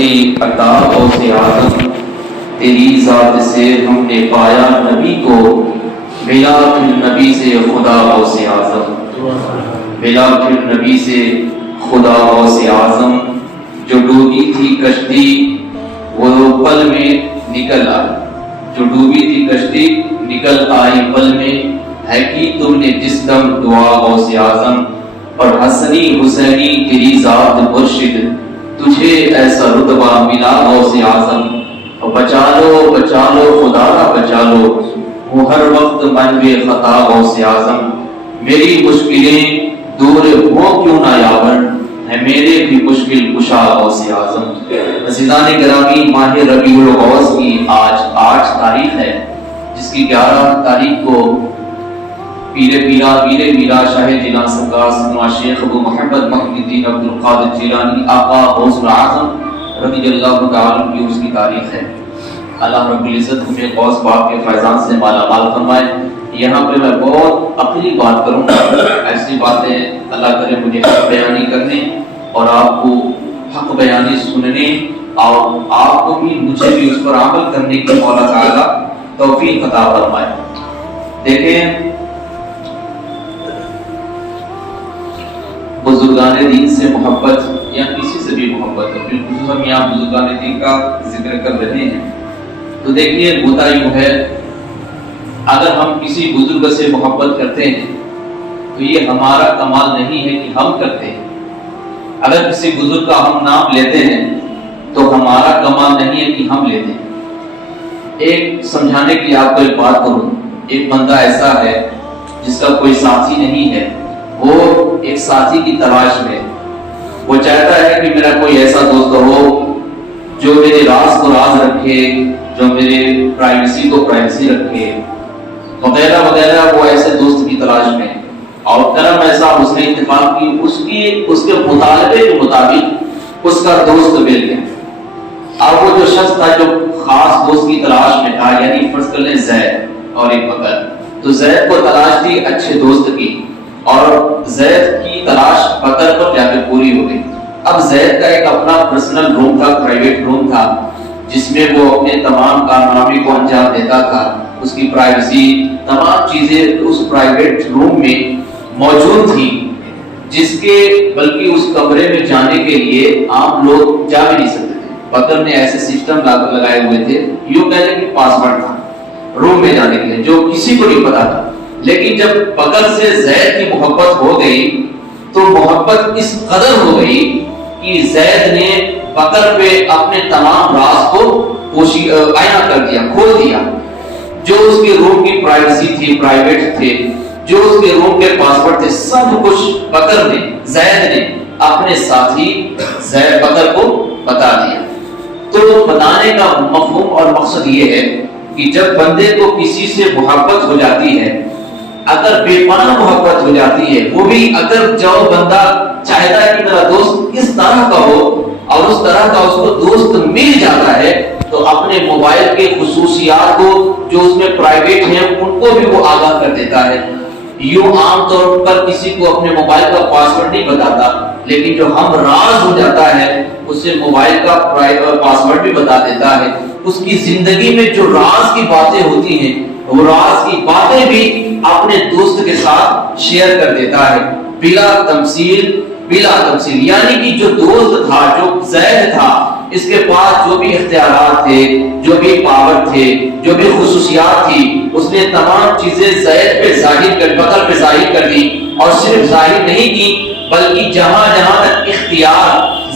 اصلی عطا غوث اعظم تیری ذات سے ہم نے پایا نبی کو، ملا پھر نبی سے خدا غوث اعظم، ملا پھر نبی سے خدا غوث اعظم۔ جو ڈوبی تھی کشتی وہ پل میں نکل آئی، جو ڈوبی تھی کشتی نکل آئی پل میں، ہے کی تم نے جس دم دعا غوث اعظم، اور حسنی حسینی تیری ذات مرشد، تجھے ایسا رتبہ ملا غوث اعظم۔ اور بچا لو خدا را بچا لو، وہ ہر وقت منوے خطا غوث اعظم، میری مشکلیں دور ہو کیوں نہ یاور، ہے میرے بھی مشکل کشا غوث اعظم۔ عزیزان گرامی، ماہ ربیع الاوّل کی آج 8 تاریخ ہے، جس کی 11 تاریخ کو پیر میرا شاہ جیلان سرکار سیدنا شیخ ابو محمد محی الدین عبد القادر جیلانی آقا غوث العظم رضی اللہ تعالیٰ کی اس کی تاریخ ہے۔ اللہ رب العزت ہمیں غوث پاک کے فیضان سے مالا مال فرمائے۔ یہاں پہ میں بہت عقلی بات کروں گا، ایسی باتیں اللہ کرے مجھے حق بیانی کرنے اور آپ کو حق بیانی سننے، اور آپ کو بھی مجھے بھی اس پر عمل کرنے کی مولا تعالیٰ توفیق عطا فرمائے۔ دیکھیں، بزرگان دین سے محبت یا کسی سے بھی محبت، بالخصوص ہم یہاں بزرگان دین کا ذکر کر رہے ہیں، تو دیکھیے ہوتا یوں ہے، اگر ہم کسی بزرگ سے محبت کرتے ہیں تو یہ ہمارا کمال نہیں ہے کہ ہم کرتے ہیں۔ اگر کسی بزرگ کا ہم نام لیتے ہیں تو ہمارا کمال نہیں ہے کہ ہم لیتے ہیں۔ ایک سمجھانے کے لیے آپ کو ایک بات کروں، ایک بندہ ایسا ہے جس کا کوئی ساتھی نہیں ہے، وہ ایک ساتھی کی تلاش میں، وہ چاہتا ہے کہ میرا کوئی ایسا دوست ہو جو میرے راز کو راز رکھے، جو میرے پرائیویسی کو پرائیویسی رکھے، وغیرہ وغیرہ۔ وہ ایسے دوست کی تلاش میں، اور کرم ایسا اس نے اتفاق کی اس کے مطالبے کے مطابق اس کا دوست مل گیا۔ اب وہ جو شخص تھا جو خاص دوست کی تلاش میں تھا، یعنی فرض کر لیں زید اور ایک بکر، تو زید کو تلاش تھی اچھے دوست کی، اور زید کی تلاش بکر پر جا کے پوری ہو گئی۔ اب زید کا ایک اپنا پرسنل روم تھا، پرائیویٹ روم تھا، جس میں وہ اپنے تمام کارنامے کو انجام دیتا تھا، اس کی پرائیویسی تمام چیزیں اس پرائیویٹ روم میں موجود تھی، جس کے بلکہ اس کمرے میں جانے کے لیے عام لوگ جا بھی نہیں سکتے تھے۔ بکر نے ایسے سسٹم لگائے ہوئے تھے، یوں کہہ لیں کہ پاسورڈ تھا روم میں جانے کے لیے، جو کسی کو نہیں پتا تھا۔ لیکن جب بکر سے زید کی محبت ہو گئی تو محبت اس قدر ہو گئی کہ زید نے بکر پہ اپنے تمام راز کو آئینہ کر دیا، کھول دیا۔ جو اس کے روم کی پرائیویسی تھی، پرائیویٹ تھے، جو اس کے روم کے پاسورڈ تھے، سب کچھ بکر نے، زید نے اپنے ساتھی زید بکر کو بتا دیا۔ تو بتانے کا مفہوم اور مقصد یہ ہے کہ جب بندے کو کسی سے محبت ہو جاتی ہے، اگر بے پناہ محبت ہو جاتی ہے، وہ بھی اگر جو بندہ چاہتا ہے کہ میرا دوست اس طرح کا ہو اور اس طرح کا اس کو دوست مل جاتا ہے، تو اپنے موبائل کے خصوصیات کو جو اس میں پرائیویٹ ہیں ان کو بھی وہ آگاہ کر دیتا ہے۔ یوں عام طور پر کسی کو اپنے موبائل کا پاسورڈ نہیں بتاتا، لیکن جو ہم راز ہو جاتا ہے اسے موبائل کا پاسورڈ بھی بتا دیتا ہے۔ اس کی زندگی میں جو راز کی باتیں ہوتی ہیں، وہ راز کی باتیں بھی اپنے دوست کے ساتھ شیئر کر دیتا ہے، بلا تمثیل، یعنی کہ جو دوست تھا، جو زید تھا، اس کے پاس جو بھی اختیارات تھے، جو بھی پاور تھے، جو بھی خصوصیات تھی، اس نے تمام چیزیں زید پہ ظاہر کر، بکر پہ ظاہر کر دی، اور صرف ظاہر نہیں کی بلکہ جہاں جہاں تک اختیار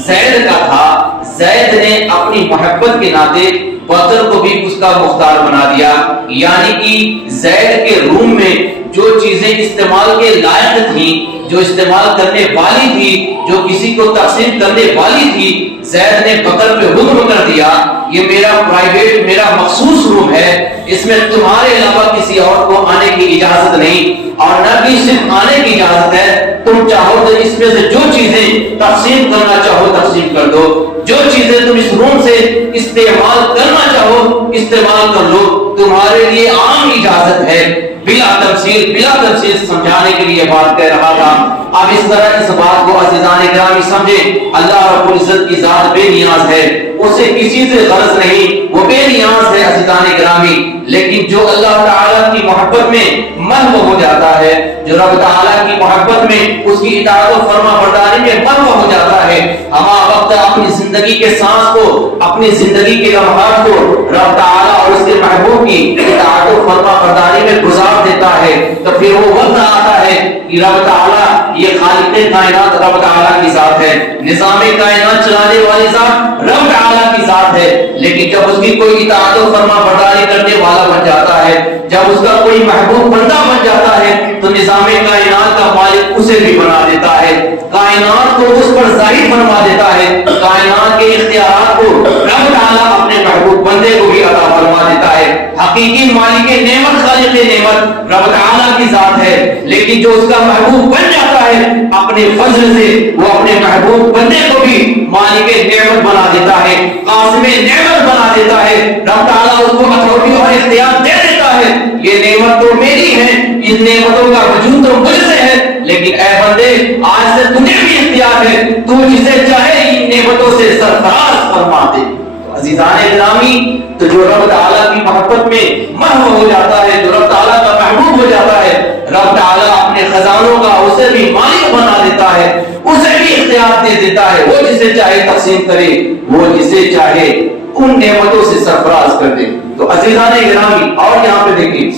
زید کا تھا، زید نے اپنی محبت کے ناطے بکر کو بھی اس کا مختار بنا دیا۔ یعنی کہ زید کے روم میں جو چیزیں استعمال کے لائق تھیں، جو استعمال کرنے والی تھی، جو کسی کو تقسیم کرنے والی تھی، زید نے بکر پہ حکم کر دیا، یہ میرا پرائیویٹ، میرا مخصوص روم ہے، اس میں تمہارے علاوہ کسی اور کو آنے کی اجازت نہیں، اور نہ بھی صرف آنے کی اجازت ہے، تم چاہو تو اس میں سے جو چیزیں تقسیم کرنا چاہو تقسیم کر دو، جو چیزیں تم اس روم سے استعمال کرنا چاہو استعمال کر لو، تمہارے لیے عام اجازت ہے۔ بلا تفصیل سمجھانے کے لیے بات کہہ رہا تھا۔ اب اس طرح اس بات کو عزیزان گرامی سمجھے، اللہ رب العزت کی ذات بے نیاز ہے، اسے کسی سے غرض نہیں، وہ بے نیاز ہے عزیزان گرامی۔ لیکن جو اللہ تعالیٰ کی محبت میں محو ہو جاتا ہے، جو رب تعالیٰ کی محبت میں اس کی اطاعت و فرما برداری میں محو ہو جاتا ہے، ہما وقت اپنی زندگی کے سانس کو، اپنی زندگی کے لمحات کو رب تعالیٰ اور اس کے محبوب کی اطاعت و فرما برداری میں گزار دیتا ہے، تو پھر وہ وقت آتا ہے کہ رب تعالیٰ، یہ خالق کائنات رب تعالیٰ کی ذات ہے، نظام کائنات چلانے والی ذات رب تعالیٰ کی ذات ہے، لیکن جب اس کی کوئی اطاعت و فرما برداری کرنے والا بن جاتا ہے، جب اس کا کوئی محبوب بندہ بن جاتا ہے، تو نظام کائنات کا مالک اسے بھی بنا دیتا ہے، کائنات کو اس پر ظاہر فرما دیتا ہے، کائنات کے اختیارات کو رب تعالیٰ اپنے محبوب بندے کو بھی عطا فرما دیتا ہے۔ حقیقی مالک نعمت، خالق نعمت رب تعالیٰ کی ذات ہے، لیکن جو اس کا محبوب بن جاتا ہے، اپنے فضل سے وہ اپنے محبوب بندے کو بھی مالک نعمت بنا دیتا ہے، قاسم نعمت بنا دیتا ہے، رب تعالیٰ اس کو اتھارٹی اور اختیار دے دیتا ہے، یہ نعمت تو میری ہے، اس نعمتوں کا وجود تو مجھ سے ہے، لیکن اے بندے آج سے تجھے بھی اختیار ہے، تو جسے چاہے ان نعمتوں سے سرفراز فرما دے۔ عزیزان گرامی، تو جو رب تعالیٰ کی محبت میں محو ہو جاتا ہے، جو رب تعالیٰ کا محبوب ہو جاتا ہے، رب تعالیٰ اپنے خزانوں کا اسے بھی مالک بنا دیتا ہے، اسے بھی اختیار دے دیتا ہے، وہ جسے چاہے تقسیم کرے، وہ جسے چاہے ان نعمتوں سے سرفراز کر دے۔ تو عزیزان گرامی، اور یہاں پہ دیکھیں،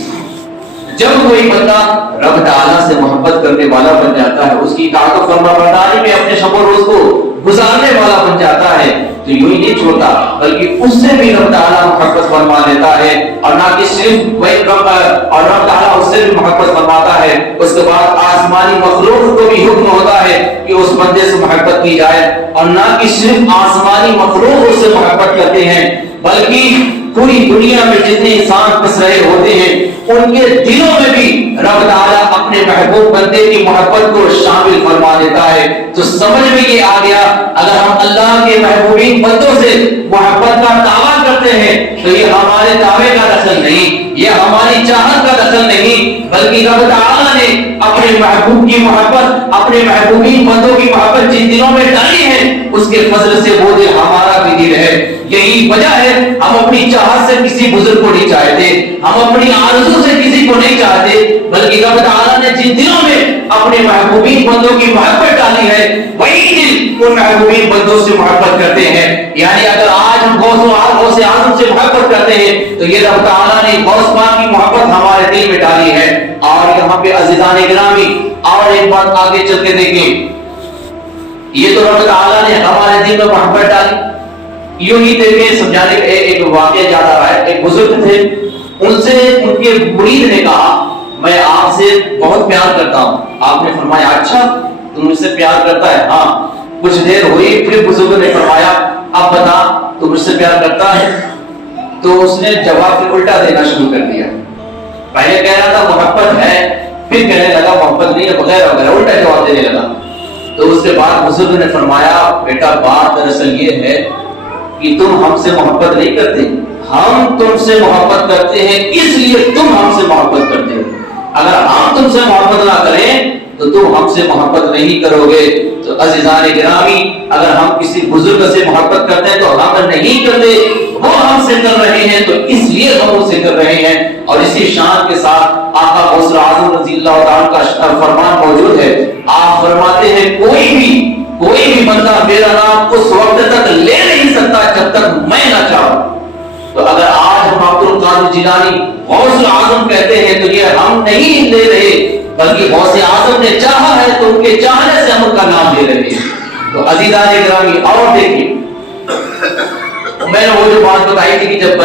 جب کوئی بندہ رب تعالیٰ سے محبت کرنے والا بن جاتا ہے، اس کی اطاعت و فرما برداری میں اپنے شب و روز کو گزارنے والا بن جاتا ہے، تو یوں ہی نہیں چھوڑتا بلکہ اس سے بھی رب تعالیٰ محبت فرما لیتا ہے، اور نہ کہ صرف وہی رب تعالیٰ اس سے بھی محبت فرماتا ہے، اس کے بعد آسمانی مخلوق کو بھی حکم ہوتا ہے کہ اس بندے سے محبت کی جائے، اور نہ کہ صرف آسمانی مخلوق اس سے محبت کرتے ہیں بلکہ پوری دنیا میں جتنے انسان بس رہے ہوتے ہیں ان کے دلوں میں بھی رب تعالیٰ اپنے محبوب بندے کی محبت کو شامل فرما دیتا ہے۔ تو سمجھ میں یہ آ گیا، اگر ہم اللہ کے محبوبین بندوں سے محبت کا دعویٰ کرتے ہیں تو یہ ہمارے دعوے کا دخل نہیں، یہ ہماری چاہت کا دخل نہیں، بلکہ رب تعالیٰ نے اپنے محبوب کی محبت، اپنے محبوبین بندوں کی محبت جن دلوں میں ڈالی ہے، اس کے فضل سے وہ دل ہمارا بھی دل ہے۔ یہی وجہ ہے ہم اپنی چاہت سے کسی بزرگ کو نہیں چاہتے، ہم اپنی آرزو سے کسی کو نہیں چاہتے، بلکہ رب تعالیٰ نے جن دلوں میں اپنے محبوبین بندوں کی محبت ڈالی ہے، وہی دل ان محبوبین بندوں سے محبت کرتے ہیں۔ یعنی اگر آج ہم غوث اعظم سے محبت کرتے ہیں تو یہ رب تعالیٰ نے غوث پاک کی محبت ہمارے دل میں ڈالی ہے۔ اور یہاں پہ عزیزان گرامی، اور ایک بات آگے چل کے دیکھیں، یہ تو رب تعالیٰ نے ہمارے دل میں محبت ڈالی، یوں ہی دیکھیں سمجھانے کا ایک واقعہ یاد آ رہا ہے۔ ایک بزرگ تھے، ان سے ان کے مرید نے کہا میں آپ سے بہت پیار کرتا ہوں۔ آپ نے فرمایا اچھا تم مجھ سے پیار کرتا ہے؟ ہاں۔ کچھ دیر ہوئی، پھر بزرگ نے فرمایا اب بتا تو مجھ سے پیار کرتا ہے؟ تو اس نے جواب پھر الٹا دینا شروع کر دیا، پہلے کہہ رہا تھا محبت ہے، پھر کہنے لگا محبت نہیں ہے وغیرہ وغیرہ، الٹا جواب دینے لگا۔ تو اس کے بعد بزرگ نے فرمایا بیٹا بات دراصل یہ ہے کہ تم ہم سے محبت نہیں کرتے، ہم تم سے محبت کرتے ہیں اس لیے تم ہم سے محبت کرتے ہو۔ اگر ہم تم سے محبت نہ کریں تو تم ہم سے محبت نہیں کرو گے۔ تو عزیزان گرامی، اگر ہم کسی بزرگ سے محبت کرتے ہیں تو ہم نہیں کرتے، وہ ہم سے کر رہے ہیں تو اس لیے ہم اسے کر رہے ہیں۔ اور اسی شان کے ساتھ آقا غوث اعظم رضی اللہ تعالیٰ کا فرمان موجود ہے۔ آپ فرماتے ہیں کوئی بھی بندہ میرا نام اس وقت تک لے نہیں سکتا جب تک میں نہ چاہوں۔ تو اگر آج ہم عبد القادر جیلانی غوث اعظم کہتے ہیں تو یہ ہم نہیں لے رہے، بلکہ غوث اعظم نے چاہا ہے تو ان کے چاہنے سے ہم ان کا نام لے رہے ہیں۔ تو عزیزان گرامی، اور دیکھیے میں نے وہ جو بات بتائی تھی کہ جب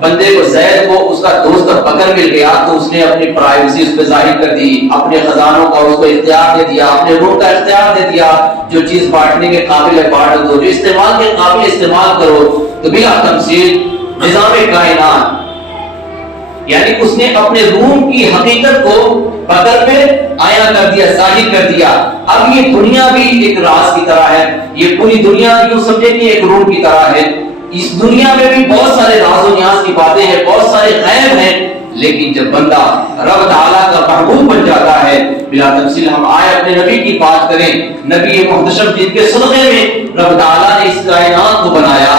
بندے کو زید کو اس کا دوست بکر مل گیا تو اس نے اپنی پرائیویسی اس پہ ظاہر کر دی، اپنے خزانوں کا اس کو اختیار دے دیا، اپنے روح کا اختیار دے دیا، جو چیز بانٹنے کے قابل ہے بانٹ دو، جو استعمال کے قابل استعمال کرو۔ تو بلا تمثیل نظام کائنات، یعنی اس نے اپنے روح کی حقیقت کو بکر پہ آیا کر دیا، ظاہر کر دیا۔ اب یہ دنیا بھی ایک راز کی طرح ہے، یہ پوری دنیا یوں سمجھے کہ ایک روح کی طرح ہے۔ اس دنیا میں بھی بہت سارے راز و نیاز کی باتیں ہیں، بہت سارے غیب ہیں، لیکن جب بندہ رب تعالیٰ کا محبوب بن جاتا ہے، بلا تفصیل ہم آئے اپنے نبی کی بات کریں، نبی محتشم جن کے صدقے میں رب تعالیٰ نے اس کائنات کو بنایا،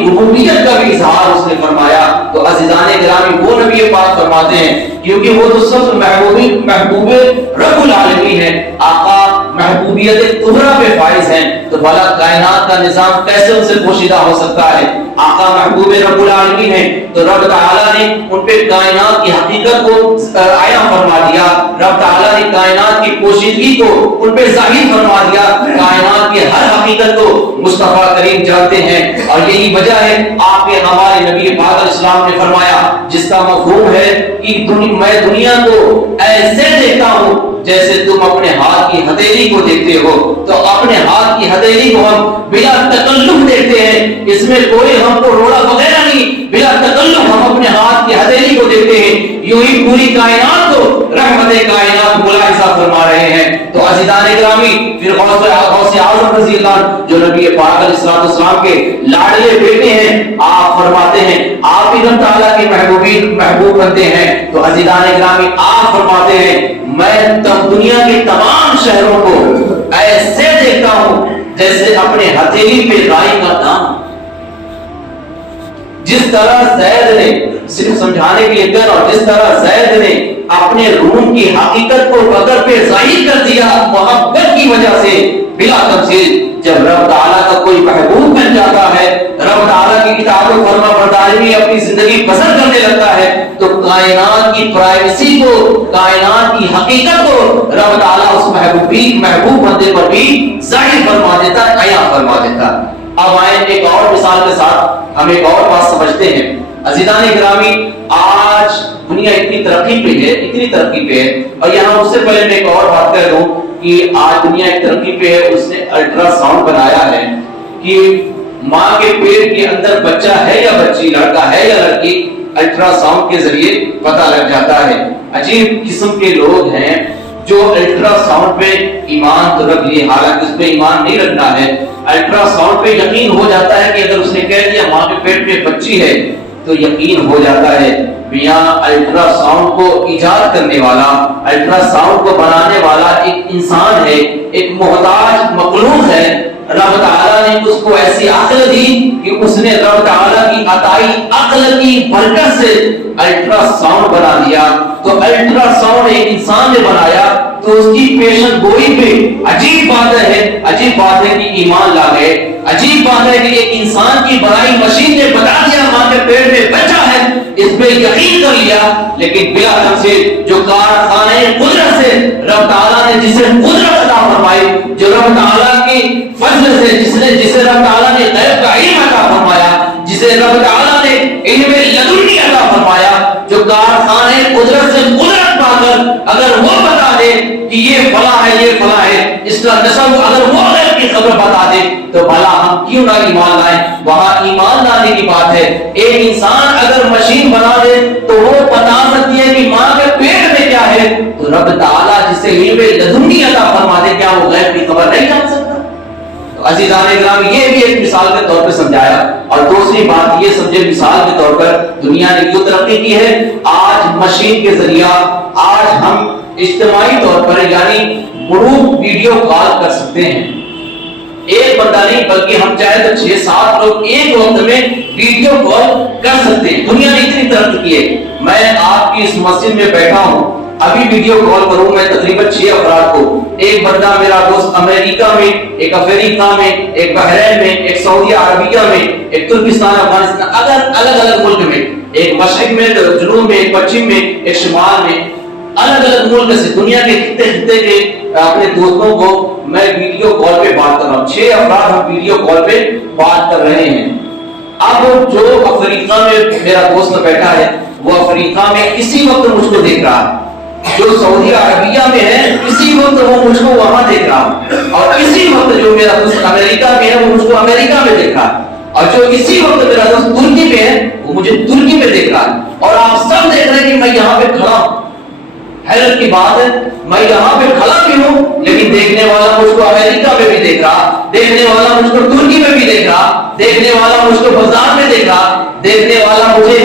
اپنی ربوبیت کا بھی اظہار اس نے فرمایا. تو عزیزان گرامی وہ نبی پاک فرماتے ہیں کیونکہ وہ تو سب محبوب رب العالمین ہے, آقا محبوبیت کبریٰ پہ فائز ہیں, تو بھلا کائنات کا نظام کیسے ان سے پوشیدہ ہو سکتا ہے؟ آقا محبوب رب العالمین ہے تو رب تعالیٰ نے ان پہ کائنات کی حقیقت کو عیاں فرما دیا, رب تعالیٰ نے کائنات کی پوشیدگی کو ان پہ ظاہر فرما دیا, کائنات کی ہر حقیقت کو مصطفیٰ کریم جانتے ہیں. اور یہی وجہ ہے آپ کے ہمارے نبی پاک علیہ السلام نے فرمایا جس کا مفہوم ہے کہ میں دنیا کو ایسے دیکھتا ہوں جیسے تم اپنے ہاتھ کی ہتھیلی کو دیکھتے ہو. تو اپنے ہاتھ کی ہتھیلی کو ہم بلا تکلف دیکھتے ہیں, اس میں کوئی ہم کو روڑا وغیرہ نہیں, بلا تکلف ہم اپنے ہاتھ کی ہتھیلی کو دیکھتے ہیں. یوں ہی پوری کائنات کو رحمت کائنات ملاحظہ فرما رہے ہیں. تو عزیزان گرامی پھر غوث اعظم رضی اللہ عنہ جو نبی پاک علیہ السلام کے لاڈلے بیٹے ہیں, آپ فرماتے ہیں آپ بھی رب تعالیٰ کے محبوب بنتے ہیں. تو عزیزان گرامی آپ فرماتے ہیں میں دنیا کے تمام شہروں کو ایسے دیکھتا ہوں جیسے اپنے ہتھیلی پہ رائی کا دام. جس طرح زید نے صرف سمجھانے کے لیے اور جس طرح زید نے اپنے روم کی حقیقت کو بدر پہ ظاہر کر دیا محبت کی وجہ سے بلا تفصیل, جب رب تعالیٰ کا کوئی محبوب بن جاتا ہے, رب تعالیٰ کی کتاب و فرما برداری میں اپنی زندگی بسر کرنے لگتا ہے, تو کائنات کی پرائیویسی کو, کائنات کی حقیقت کو رب تعالیٰ اس محبوب بندے پر بھی ظاہر فرما دیتا ہے, عیاں فرما دیتا ہے. اب آئیں ایک اور مثال کے ساتھ ہم ایک اور بات سمجھتے ہیں. عزیزان گرامی آج دنیا اتنی ترقی پہ ہے, اور یہاں اس سے پہلے میں ایک اور بات کر دوں کہ آج دنیا ایک ترقی پہ ہے, اس نے الٹرا ساؤنڈ بنایا ہے کہ ماں کے پیٹ کے اندر بچہ ہے یا بچی, لڑکا ہے یا لڑکی, الٹرا ساؤنڈ کے ذریعے پتہ لگ جاتا ہے. عجیب قسم کے لوگ ہیں جو الٹرا ساؤنڈ پہ ایمان تو رکھ لیے, حالانکہ اس پہ ایمان نہیں رکھنا ہے. الٹرا ساؤنڈ پہ یقین ہو جاتا ہے کہ اگر اس نے کہہ دیا ماں کے پیٹ میں بچی ہے تو یقین ہو جاتا ہے. میاں الٹرا ساؤنڈ کو ایجاد کرنے والا, الٹرا ساؤنڈ کو بنانے والا ایک انسان ہے, ایک محتاج مخلوق ہے. رب تعالیٰ نے اس کو ایسی عقل دی کہ اس نے رب تعالیٰ کی عطائی عقل کی برکت سے الٹرا ساؤنڈ بنا دیا. تو الٹرا ساؤنڈ ایک انسان نے بنایا تو اس کی پیشن گوئی پہ عجیب بات ہے کہ ایمان لا گئے. عجیب بات ہے کہ ایک انسان کی بنائی مشین نے بتا دیا ماں کے پیٹ میں بچہ ہے, اس پہ یقین کر لیا. لیکن بلا تفصیل جو کارخانے قدرت سے رب تعالیٰ نے جسے قدرت عطا فرمائی, جو رب تعالیٰ کی فضل سے جسے رب تعالیٰ نے غیب کا علم عطا فرمایا, جسے رب تعالیٰ نے علم لدنی عطا فرمایا, جو کارخانے قدرت سے قدرت پا کر اگر وہ بتا دے کہ یہ فلاں ہے اس کا نسب, اگر وہ غیب کی خبر بتا دے تو بھلا ہم کیوں نہ ایمان لائیں؟ وہاں ایمان لانے کی بات ہے. ایک انسان اگر مشین بنا دے تو وہ بتا سکتی ہے کہ ماں کے پیٹ میں کیا ہے, تو رب تعالیٰ جسے علم لدنی عطا فرما دے کیا وہ غیب کی خبر نہیں جان سکتا؟ تو عزیزان گرامی یہ بھی ایک مثال کے طور پہ سمجھایا. اور دوسری بات یہ سمجھے مثال کے طور پر دنیا نے کیوں ترقی کی ہے. آج مشین کے ذریعہ آج ہم اجتماعی طور پر یعنی گروپ ویڈیو کال کر سکتے ہیں. ایک بندہ نہیں بلکہ ہم چاہے تو 6-7 لوگ ایک وقت میں ویڈیو کال کر سکتے ہیں. دنیا نے اتنی ترقی کی ہے. میں آپ کی اس مسجد میں بیٹھا ہوں, ابھی ویڈیو کال کروں میں تقریباً 6 افراد کو. ایک بندہ میرا دوست امریکہ میں, ایک افریقہ میں, ایک بحرین میں, ایک سعودی عربیہ میں, ایک ترکستان, افغانستان, اگر الگ الگ ملک میں, ایک مشرق میں, جنوب میں, ایک پچھم میں, ایک شمال میں, الگ الگ ملک سے دنیا کے خطے کے اپنے دوستوں کو میں ویڈیو کال پہ بات کر رہا ہوں. 6 افراد ہم ویڈیو کال پہ بات کر رہے ہیں. اب جو افریقہ میں میرا دوست بیٹھا ہے وہ افریقہ میں اسی وقت مجھ کو دیکھ رہا ہے, جو سعودی عربیہ میں ہے اسی وقت وہ مجھ کو وہاں دیکھ رہا ہے, اور اسی وقت جو میرا دوست امریکہ میں ہے وہ مجھ کو امریکہ میں دیکھ رہا ہے, اور جو اسی وقت میرا دوست ترکی میں ہے وہ مجھے ترکی میں دیکھ رہا ہے. اور آپ سب دیکھ رہے ہیں کہ میں یہاں پہ کھڑا ہوں. حیرت کی بات ہے میں یہاں پہ کھڑا بھی ہوں لیکن دیکھنے والا مجھ کو امریکہ میں بھی دیکھ رہا, دیکھنے والا مجھ کو ترکی میں بھی دیکھ رہا, دیکھنے والا مجھ کو بازار میں دیکھ رہا, دیکھنے والا مجھے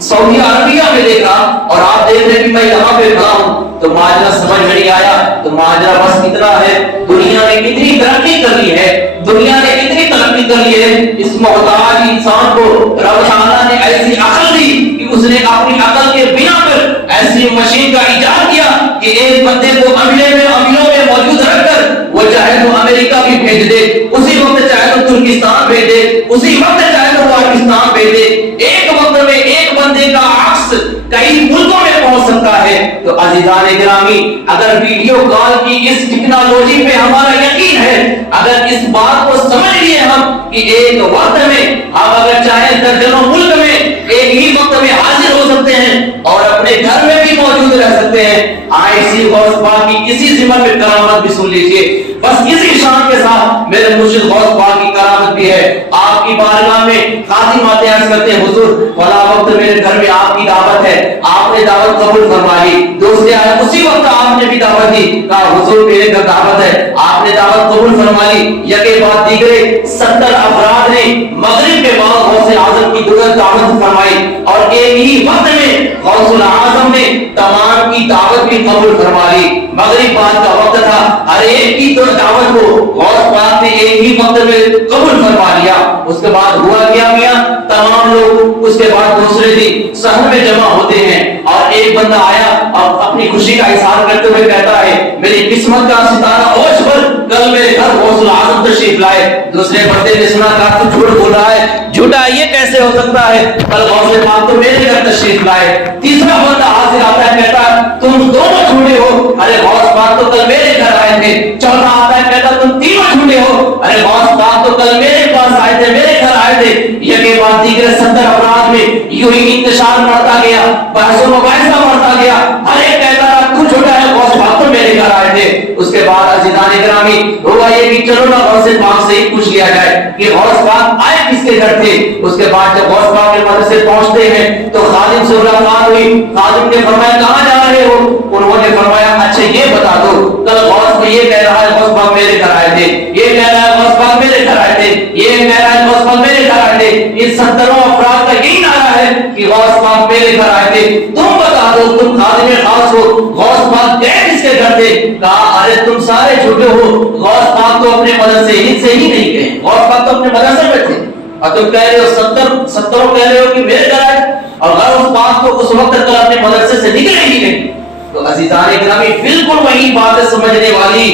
سعودی عربیہ میں دیکھ رہا, اور آپ دیکھ رہے کہ میں یہاں پہ کھڑا ہوں. تو ماجرا سمجھ میں نہیں آیا. تو ماجرا بس اتنا ہے, دنیا نے کتنی ترقی کر لی ہے, دنیا نے کتنی ترقی کر لیے اس محتاج انسان کو رب تعالیٰ نے ایسی عقل دی کہ اس نے اپنی عقل کے بنا پر ایسی مشین کا ایجاد کیا کہ ایک بندے کو امیروں میں موجود رکھ کر وہ چاہے تو امریکہ بھی بھیج دے، اسی وقت چاہے تو ترکستان بھیج دے، اسی وقت چاہے تو پاکستان بھیج دے، ایک وقت میں ایک بندے کا عکس کئی ملکوں میں پہنچ سکتا ہے۔ تو عزیزان گرامی، اگر ویڈیو کال کی اس ٹیکنالوجی پہ ہمارا یقین ہے، اگر اس بات کو سمجھ لیے ہم کہ ایک وقت میں ہم اگر چاہیں درجنوں ملک میں ایک ہی وقت میں حاضر ہو سکتے ہیں اور اپنے گھر میں بھی موجود رہ سکتے ہیں، اسی غوث پاک کی اسی ضمن میں کرامت بھی سن لیجئے۔ بس اسی شان کے ساتھ میرے مرشد غوث پاک کی کرامت بھی ہے۔ آپ کی بارگاہ میں قاضی ماتے عرض کرتے ہیں، حضور فلاں وقت میرے گھر میں آپ کی دعوت ہے، آپ نے دعوت قبول فرمائی۔ دوسرے آئے اسی وقت آپ نے بھی دعوت دی، کہا حضور میرے گھر دعوت ہے، آپ نے دعوت قبول فرمائی۔ یکے بعد دیگرے 70 افراد نے مغرب کے بعد غوث اعظم کی دعوت فرمائی، اور ایک ہی وقت میں غوث الاعظم نے تمام کی دعوت بھی قبول فرما لی۔ مغرب بعد کا وقت تھا، ہر ایک کی دعوت کو غوث پاک نے ایک ہی وقت میں قبول فرما لیا۔ اس کے بعد ہوا کیا میاں، تمام لوگ اس کے بعد دوسرے دن صحن میں جمع ہوتے ہیں، اور ایک بندہ آیا اور اپنی خوشی کا اظہار کرتے ہوئے کہتا ہے، میری قسمت کا ستارہ اوش پر کل میرے گھر غوث الاعظم تشریف لائے۔ دوسرے بندے نے سنا، کہا تو جھوٹ بول رہا ہے، جھوٹا یہ کیسے ہو سکتا ہے، کل غوث پاک تو میرے گھر تشریف لائے۔ تیسرا بندہ حاضر آتا ہے، کہتا ہے تم دونوں جھوٹے ہو، ارے غوث پاک تو کل میرے گھر آئے تھے۔ چوتھا آتا ہے، کہتا تم تینوں جھوٹے ہو، ارے غوث پاک تو کل میرے پاس آئے تھے، میرے گھر آئے تھے۔ یہ کے بعد دیگر 70 افراد میں یوں ہی انتشار بڑھتا گیا، بحث و مباحثہ بڑھتا گیا، ہر ایک کہتا رہا تو جھوٹا ہے، غوث پاک تو میرے گھر آئے تھے۔ اس کے بعد عزیزان گرامی ہوا یہ کہ چلو نا غوث پاک سے ہی پوچھ لیا جائے کہ غوث پاک آئے کس کے گھر تھے۔ اس کے بعد جب غوث پاک کے مدرسے پہنچتے ہیں تو خادم سے ملاقات ہوئی، خادم نے فرمایا کہاں جا رہے ہو؟ انہوں نے فرمایا اچھا یہ بتا دو، کل غوث کو یہ کہہ رہا ہے غوث پاک میرے گھر آئے تھے، یہ کہہ رہا ہے غوث پاک میرے گھر آئے تھے، یہ کہہ رہا ہے غوث پاک میرے گھر آئے تھے۔ ان 70 افراد کا یہی نعرہ ہے کہ غوث پاک میرے گھر آئے تھے، تم بتا دو، تم خادم خاص ہو، غوث پاک گئے کس کے گھر تھے؟ کہا ارے تم سارے جھوٹے ہو، غوث پاک تو اپنے مدرسے سے ہی نہیں گئے، غوث پاک تو اپنے مدرسے میں تھے، اور تم کہہ رہے ہو 70 کہہ رہے ہو کہ میرے گھر آئے، اور غوث پاک تو اس وقت تک اپنے مدرسے سے نکلے ہی نہیں۔ تو عزیزان گرامی بالکل وہی بات ہے سمجھنے والی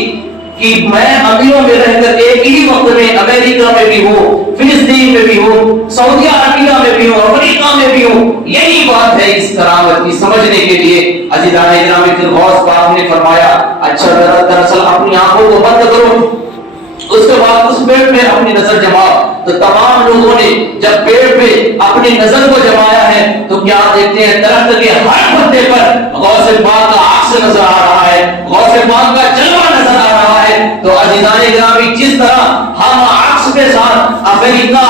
کہ میں امیروں میں رہ کر ایک ہی وقت میں امریکہ میں بھی ہوں، فلسطین میں بھی ہوں، سعودی عربیہ میں بھی ہوں، افریقہ میں بھی ہوں، یہی بات ہے اس کرامت کی سمجھنے کے لیے۔ عزیزان گرامی پھر غوث پاک نے فرمایا اچھا دراصل اپنی آنکھوں کو بند کرو۔ اس کے بعد اس پیڑ پہ اپنی نظر جماؤ۔ تو تمام لوگوں نے جب پیڑ پہ اپنی نظر کو جمایا ہے تو کیا دیکھتے ہیں، درخت کے ہر پتے پر غوث پاک کا عکس نظر آ رہا ہے، غوث پاک کا جلوہ نظر آ رہا ہے۔ تو عزیزان گرامی جس طرح ہم عکس کے ساتھ امریکہ،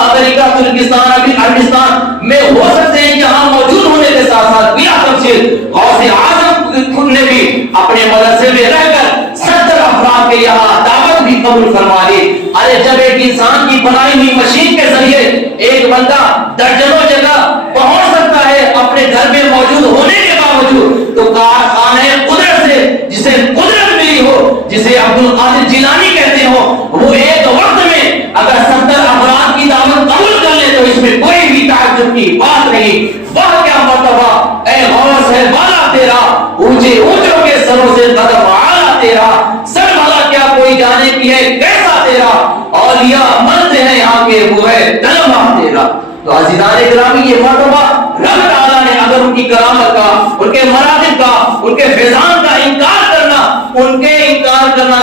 ترکستان، عربستان میں ہو سکتے ہیں یہاں موجود ہونے کے ساتھ ساتھ بلا تفصیل غوث اعظم خود نے بھی اپنے مدرسے میں رہ کر 70 افراد کے یہاں دعوت بھی قبول فرما لی۔ ارے جب ایک انسان کی بنائی ہوئی مشین کے ذریعے ایک بندہ درجنوں جگہ پہنچ سکتا ہے اپنے گھر میں موجود ہونے کے باوجود، تو کارخانے قدرت سے جسے قدرت ملی ہو، جسے عبد القادر جیلانی کہتے ہو، وہ ایک وقت میں اگر 70 افراد کی دعوت قبول کر لے تو اس میں کوئی بھی تعجب کی بات نہیں۔ وہ کیا مرتبہ اے غوث ہے بالا تیرا، اونچے اونچوں کے سروں سے قدم اعلیٰ تیرا، سر بھلا کیا کوئی جانے کی ہے کیسا تیرا، اولیاء مرتے ہیں یہاں کے وہ ہے تلوا تیرا۔ تو عزیزان گرامی یہ مرتبہ رب تعالیٰ نے اگر ان کی کرامت کا، ان کے مراتب کا، ان کے فیضان کا انکار کرنا، ان کا انکار کرنا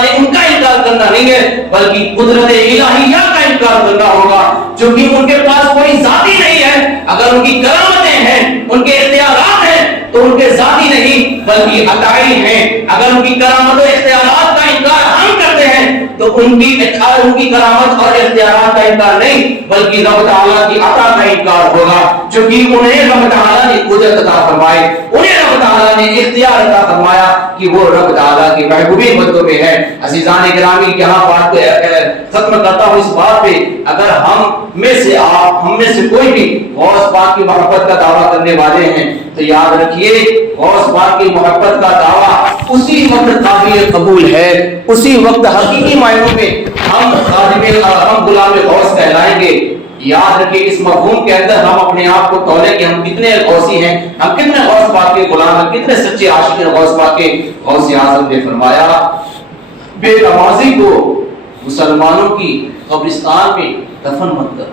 نہیں ہے بلکہ قدرت الہیہ کا انکار کرنا ہوگا، چونکہ ان کے پاس کوئی ذاتی نہیں ہے۔ اگر ان کی کرامتیں ہیں، ان کے اختیارات ہیں تو ان کے ذاتی نہیں بلکہ عطائی ہیں۔ اگر ان کی کرامت و اختیارات کا انکار ہم کرتے ہیں تو ان کی کرامت اور اختیارات کا انکار نہیں بلکہ رب تعالیٰ کی عطا کا انکار ہوگا، چونکہ انہیں رب تعالیٰ نے قدرت عطا فرمائی، انہیں رب تعالیٰ نے اختیار عطا فرمایا کہ وہ رب تعالیٰ کی محبوبی بندوں میں ہے۔ عزیزان گرامی یہاں بات کو ختم کرتا ہوں اس بات پہ، اگر ہم میں سے کوئی بھی غوث پاک کی محبت کا دعویٰ کرنے والے ہیں تو یاد رکھیے غوث پاک کی محبت کا دعویٰ اسی وقت قابل قبول ہے، اسی وقت حقیقی معنوں میں ہم غلام غوث کہلائیں گے یاد رکھیں اس مفہوم کے اندر ہم اپنے آپ کو تولے کہ ہم کتنے غوثی ہیں، ہم کتنے غوث پاک کے غلام ہیں، کتنے سچے عاشق ہیں غوث پاک کے۔ غوث اعظم نے فرمایا بے نمازی کو مسلمانوں کی قبرستان میں دفن مت کرو۔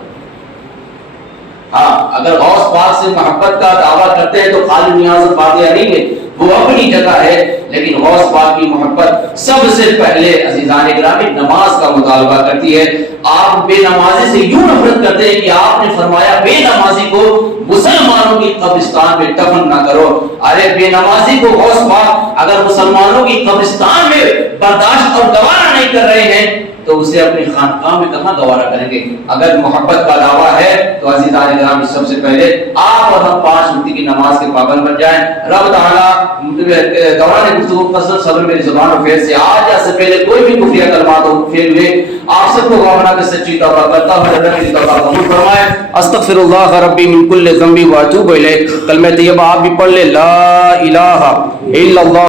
ہاں اگر غوث پاک سے محبت کا دعویٰ کرتے ہیں تو خالی نیاز فاتحہ نہیں ہے، وہ اپنی جگہ ہے، لیکن غوث پاک کی محبت سب سے پہلے عزیزان گرامی نماز کا مطالبہ کرتی ہے۔ آپ بے نمازی سے یوں نفرت کرتے ہیں کہ آپ نے فرمایا بے نمازی کو مسلمانوں کی قبرستان میں دفن نہ کرو۔ ارے بے نمازی کو غوث پاک اگر مسلمانوں کی قبرستان میں برداشت اور گوارا نہیں کر رہے ہیں تو اسے اپنی خانقاہ میں کہاں گوارا کریں گے؟ اگر محبت کا دعویٰ ہے تو عزیزان گرامی سب سے پہلے آپ اور ہم 5 وقت کی نماز کے پابند بن جائیں۔ رب تعالیٰ دوران گفتگو فضل صبر میری زبان و فعل سے آج یا سے پہلے کوئی بھی کفریہ کلمات ہو فعل ہوئے آپ سب کو گواہ کے سچی توبہ کرتا ہوں، اللہ میری توبہ قبول فرمائے۔ استغفر اللہ ربی من کل ذنب واتوب الیہ۔ کلمہ طیبہ آپ بھی پڑھ لیں، لا الہ الا اللہ